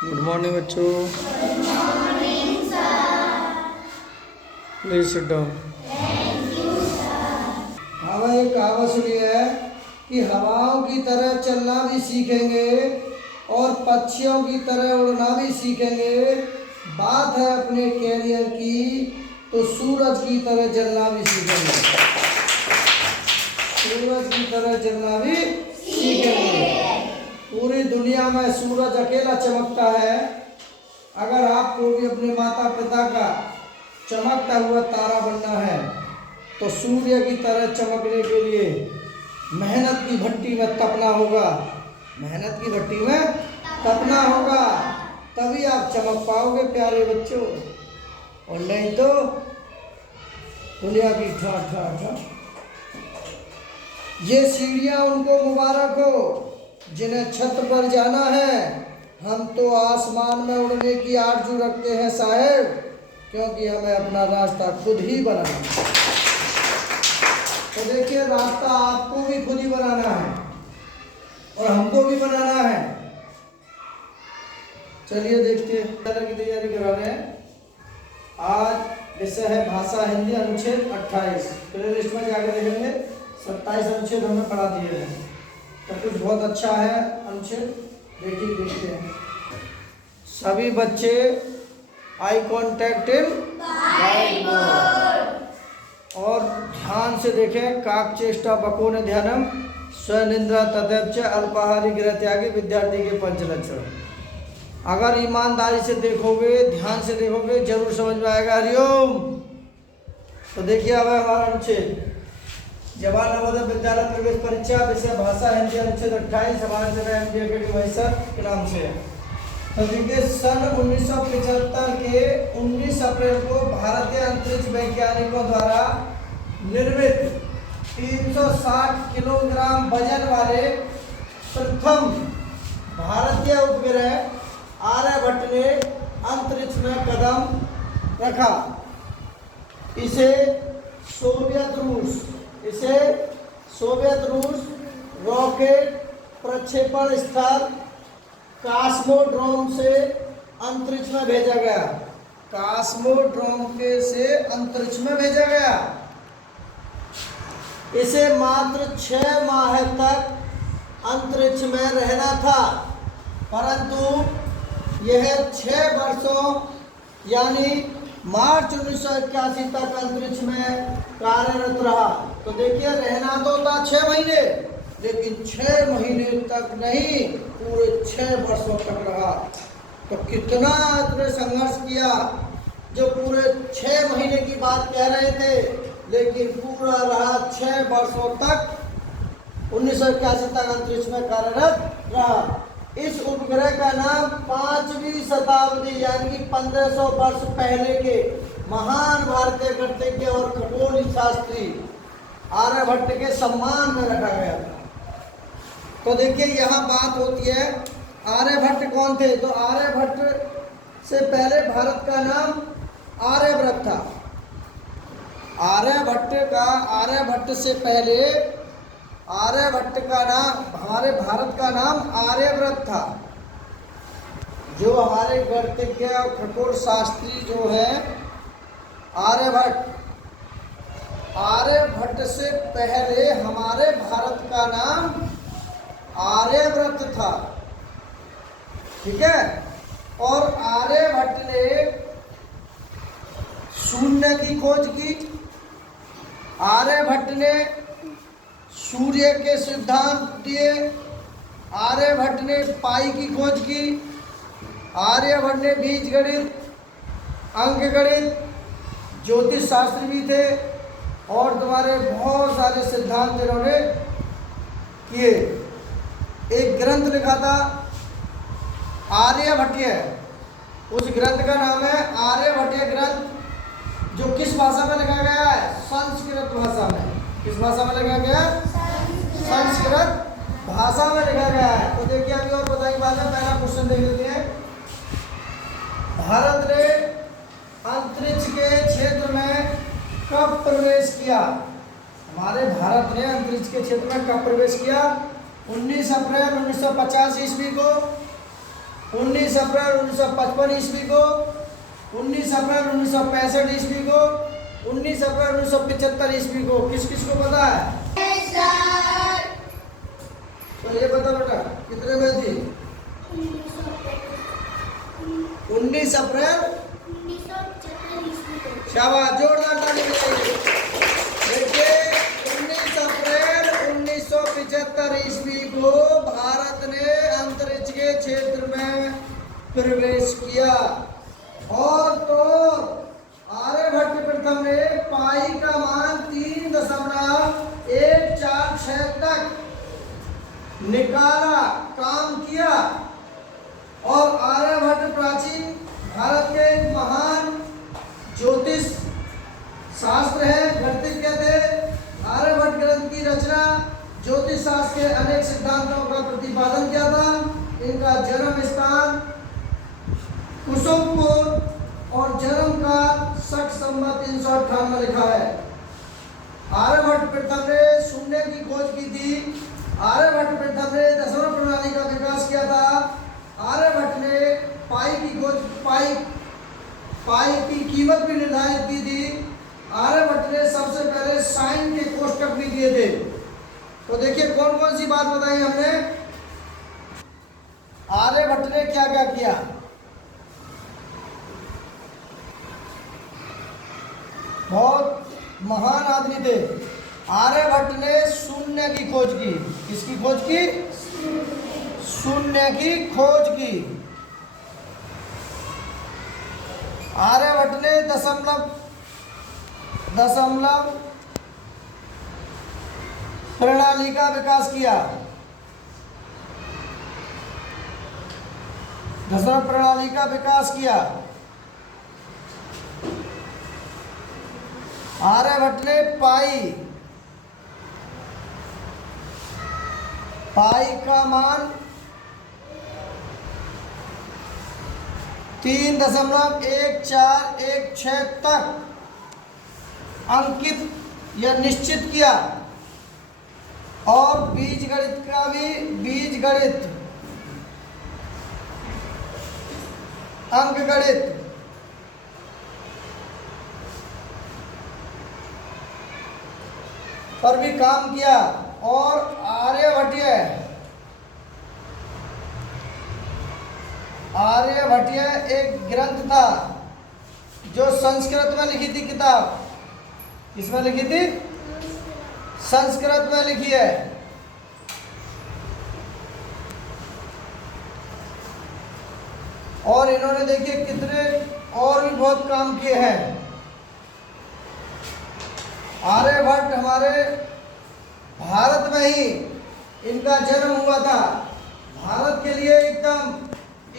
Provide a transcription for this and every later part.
Good morning बच्चों। Please sit down. हाँ भाई, कहावत सुनी है कि हवाओं की तरह चलना भी सीखेंगे और पक्षियों की तरह उड़ना भी सीखेंगे। बात है अपने कैरियर की तो सूरज की तरह जलना भी सीखेंगे। सूरज की तरह जलना भी सीखेंगे। पूरी दुनिया में सूरज अकेला चमकता है। अगर आपको भी अपने माता पिता का चमकता हुआ तारा बनना है तो सूर्य की तरह चमकने के लिए मेहनत की भट्टी में तपना होगा। मेहनत की भट्टी में तपना होगा, तभी आप चमक पाओगे प्यारे बच्चों, और नहीं तो दुनिया की ठा ठा ठा। ये सीढ़ियां उनको मुबारक हो जिन्हें छत पर जाना है। हम तो आसमान में उड़ने की आरज़ू रखते हैं साहब, क्योंकि हमें अपना रास्ता खुद ही बनाना है। तो देखिए, रास्ता आपको भी खुद ही बनाना है और हमको भी बनाना है। चलिए देखते हैं, तरह की तैयारी करा रहे हैं। आज विषय है भाषा हिंदी, अनुच्छेद 28। प्ले लिस्ट में जाकर देखेंगे 27 अनुच्छेद हमने पढ़ा दिए हैं, तो कुछ बहुत अच्छा है अनुच्छेद, देखिए देखते हैं। सभी बच्चे आई कॉन्टैक्ट इन व्हाइट बोर्ड और ध्यान से देखें। काकचेष्टा बको ध्यानम स्वनिंद्रा तदैव च अल्पाहारी गृह त्यागी विद्यार्थी के पंचलक्षण। अगर ईमानदारी से देखोगे, ध्यान से देखोगे, जरूर समझ में आएगा। हरिओम। तो देखिए अब हमारा अनुच्छेद जवाहर नवोदय विद्यालय प्रवेश परीक्षा, विषय भाषा हिंदी, अनुच्छेद 28। हमारे जगह MD अकेडमी मैसर के नाम से है। तो देखिए, सन 1975 के 19 अप्रैल को भारतीय अंतरिक्ष वैज्ञानिकों द्वारा निर्मित 360 किलोग्राम वजन वाले प्रथम भारतीय उपग्रह आर्यभट्ट ने अंतरिक्ष में कदम रखा। इसे सोवियत रूस रॉकेट प्रक्षेपण स्थल कॉस्मोड्रोम से अंतरिक्ष में भेजा गया। कॉस्मोड्रोम के से अंतरिक्ष में भेजा गया। इसे मात्र 6 माह तक अंतरिक्ष में रहना था, परंतु यह 6 वर्षों यानी मार्च 1981 तक अंतरिक्ष में कार्यरत रहा। तो देखिए, रहना तो था 6 महीने, लेकिन 6 महीने तक नहीं, पूरे 6 वर्षों तक रहा। तो कितना इतने संघर्ष किया, जो पूरे 6 महीने की बात कह रहे थे, लेकिन पूरा रहा 6 वर्षों तक, 1981 तक अंतरिक्ष में कार्यरत रहा। इस उपग्रह का नाम 5वीं शताब्दी यानी कि 1500 वर्ष पहले के महान भारतीय गणितज्ञ और खगोल शास्त्री आर्यभट्ट के सम्मान में रखा गया था। तो देखिए, यहाँ बात होती है आर्यभट्ट कौन थे। तो आर्यभट्ट से पहले भारत का नाम आर्यव्रत था। आर्यभट्ट से पहले आर्यभट्ट का नाम, हमारे भारत का नाम आर्यव्रत था। जो हमारे गणितज्ञ और खगोल शास्त्री जो है आर्यभट्ट से पहले हमारे भारत का नाम आर्यव्रत था, ठीक है। और आर्यभट्ट ने शून्य की खोज की। आर्यभट्ट ने सूर्य के सिद्धांत दिए। आर्यभट्ट ने पाई की खोज की। आर्यभट्ट ने बीज गणित, अंक गणित, ज्योतिष शास्त्र भी थे और तुम्हारे बहुत सारे सिद्धांत इन्होंने किए। एक ग्रंथ लिखा था आर्यभट्टीय, उस ग्रंथ का नाम है आर्यभट्टीय ग्रंथ, जो किस भाषा में लिखा गया है? संस्कृत भाषा में। किस भाषा में लिखा गया? संस्कृत भाषा में लिखा गया है। तो देखिए, अभी और बताइए बात है। पहला क्वेश्चन देख लेते हैं। भारत ने अंतरिक्ष के क्षेत्र में कब प्रवेश किया? हमारे भारत ने अंतरिक्ष के क्षेत्र में कब प्रवेश किया? 19 अप्रैल 1950 ईस्वी को 19 अप्रैल 1955 ईस्वी को, 19 अप्रैल 1965 ईस्वी को, 19 अप्रैल 1975 ईस्वी को। किस किस को पता है? तो ये बता बेटा कितने में थी? 19 अप्रैल। शाबाश, जोरदार ताली बजाइए। देखिए 19 अप्रैल 1975 ईस्वी को भारत ने अंतरिक्ष के क्षेत्र में प्रवेश किया। और तो आर्यभट्ट प्रथम ने पाई का मान 3.146 तक निकाला, काम किया। और आर्यभट्ट प्राचीन भारत के एक महान ज्योतिष शास्त्र है, गणितज्ञ थे। आर्यभट्ट ग्रंथ की रचना ज्योतिष शास्त्र के अनेक सिद्धांतों का प्रतिपादन किया था। इनका जन्म स्थान कुसुमपुर और जन्म का शक संवत 358 लिखा है। आर्यभट्ट प्रथम ने शून्य की खोज की थी। आर्यभट्ट प्रथम ने दशमलव प्रणाली का विकास किया था। आर्यभट्ट ने पाई की कीमत भी निर्धारित की थी। आर्यभट्ट ने सबसे पहले साइन के कोष्टक भी दिए थे। तो देखिए कौन कौन सी बात बताई हमने। आर्यभट्ट ने क्या क्या किया। बहुत महान आदमी थे। आर्यभट्ट ने शून्य की खोज की। किसकी खोज की? शून्य की खोज की। आर्यभट्ट ने दशमलव प्रणाली का विकास किया। दशमलव प्रणाली का विकास किया। आर्यभट्ट ने पाई का मान 3.1416 तक अंकित या निश्चित किया। और बीजगणित का भी, बीजगणित, अंकगणित, पर भी काम किया। और आर्यभट्टीय एक ग्रंथ था जो संस्कृत में लिखी थी किताब। किसमें लिखी थी? संस्कृत में लिखी है। और इन्होंने देखिए कितने और भी बहुत काम किए हैं। आर्यभट्ट हमारे भारत में ही इनका जन्म हुआ था। भारत के लिए एकदम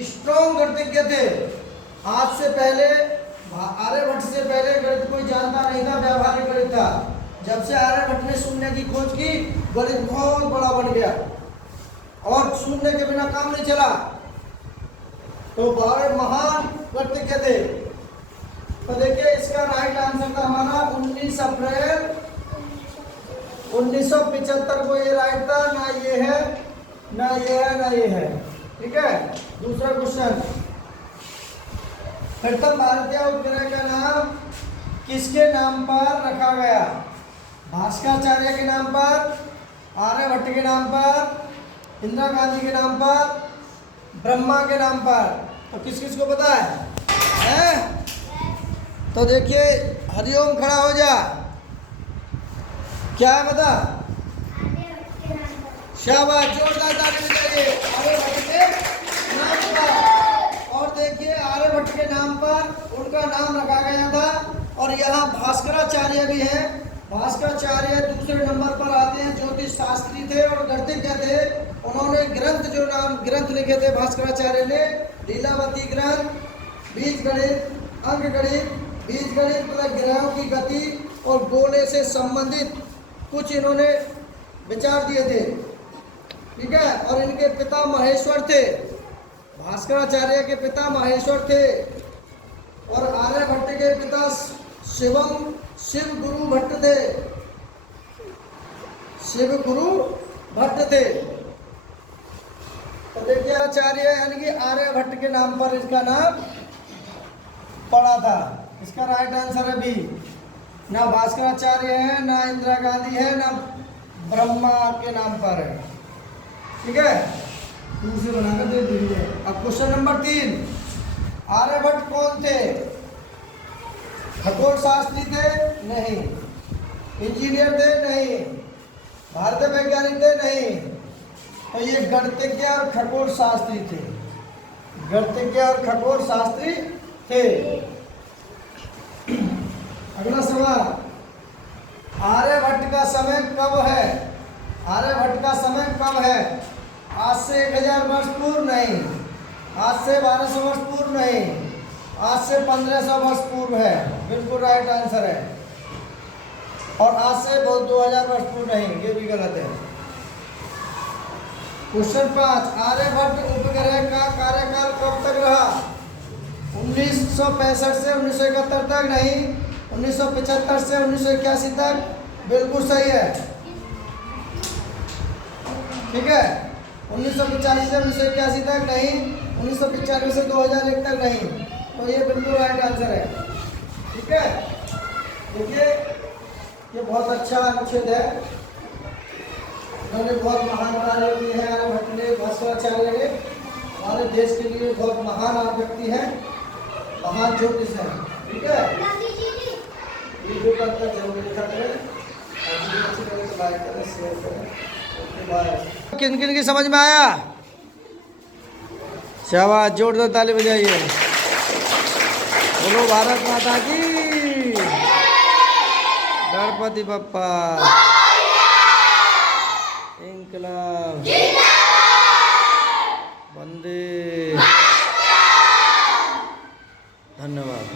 स्ट्रॉन्ग गणितज्ञ थे। आज से पहले, आर्यभट्ट से पहले गणित कोई जानता नहीं था, व्यावहारिक गणित था। जब से आर्यभट्ट ने शून्य की खोज की, गणित बहुत बड़ा बन गया और शून्य के बिना काम नहीं चला। तो बड़े महान गणितज्ञ थे। तो देखिए इसका राइट आंसर था हमारा 19 अप्रैल 1975 को ये राइट था। ना ये है, ना ये है, ना ये है। ठीक है। दूसरा क्वेश्चन, प्रथम भारतीय उपग्रह का नाम किसके नाम पर रखा गया? भास्कराचार्य के नाम पर, आर्यभट्ट के नाम पर, इंदिरा गांधी के नाम पर, ब्रह्मा के नाम पर। तो किस किस को पता है? तो देखिए हरिओम खड़ा हो जा। क्या है बता? शाबाश, जोरदार ताली बजाइए। आर्यभट्ट के नाम पर। और देखिए आर्यभट्ट के नाम पर उनका नाम रखा गया था। और यहाँ भास्कराचार्य भी है। भास्कराचार्य दूसरे नंबर पर आते हैं। ज्योतिष शास्त्री थे और गणितज्ञ थे। उन्होंने ग्रंथ लिखे थे भास्कराचार्य ने। लीलावती ग्रंथ, बीजगणित, अंकगणित, बीजगणित मतलब ग्रहों की गति और गोले से संबंधित कुछ इन्होंने विचार दिए थे। ठीक है। और इनके पिता महेश्वर थे। भास्कराचार्य के पिता महेश्वर थे। और आर्यभट्ट के पिता शिव गुरु भट्ट थे। शिव गुरु भट्ट थे। तो देखिए आचार्य यानी कि आर्यभट्ट के नाम पर इसका नाम पड़ा था। इसका राइट आंसर है बी। ना भास्कराचार्य है, ना इंदिरा गांधी है, ना ब्रह्मा के नाम पर है। ठीक है, दूसरे बनाकर दे दीजिए। अब क्वेश्चन नंबर 3, आर्यभट्ट कौन थे? खगोल शास्त्री थे? नहीं। इंजीनियर थे? नहीं। भारतीय वैज्ञानिक थे? नहीं। तो ये गणितज्ञ और खगोल शास्त्री थे। गणितज्ञ और खगोल शास्त्री थे। अगला सवाल, आर्यभट्ट का समय कब है? आर्यभट्ट का समय कब है? आज से 1000 वर्ष पूर्व? नहीं। आज से 1200 वर्ष पूर्व? नहीं। आज से 1500 वर्ष पूर्व है। बिल्कुल राइट आंसर है। और आज से 2000 वर्ष पूर्व नहीं, ये भी गलत है। क्वेश्चन 5, आर्यभट्ट उपग्रह का कार्यकाल कब तक रहा? 1965 से 1971 तक? नहीं। 1975 से 1981 तक? बिल्कुल सही है। ठीक है, 1985 से 1981 तक? नहीं। 1995 से 2001 तक? नहीं। तो ये बिल्कुल राइट आंसर है। ठीक है, देखिए ये बहुत अच्छा अनुच्छेद है। उन्होंने बहुत महान कार्य किए हैं आर्यभट्ट ने, भास्कराचार्य ने। हमारे देश के लिए बहुत महान व्यक्ति हैं, महान ज्योतिष हैं। ठीक है, वीडियो को अंतर जरूर देखा करें, अच्छी तरह से लाइक करें, शेयर करें। Okay bye. किन किन की समझ में आया? शाबाश, जोरदार ताली बजाइए। बोलो भारत माता की, गणपति बप्पा, इंकलाब, वंदे, धन्यवाद।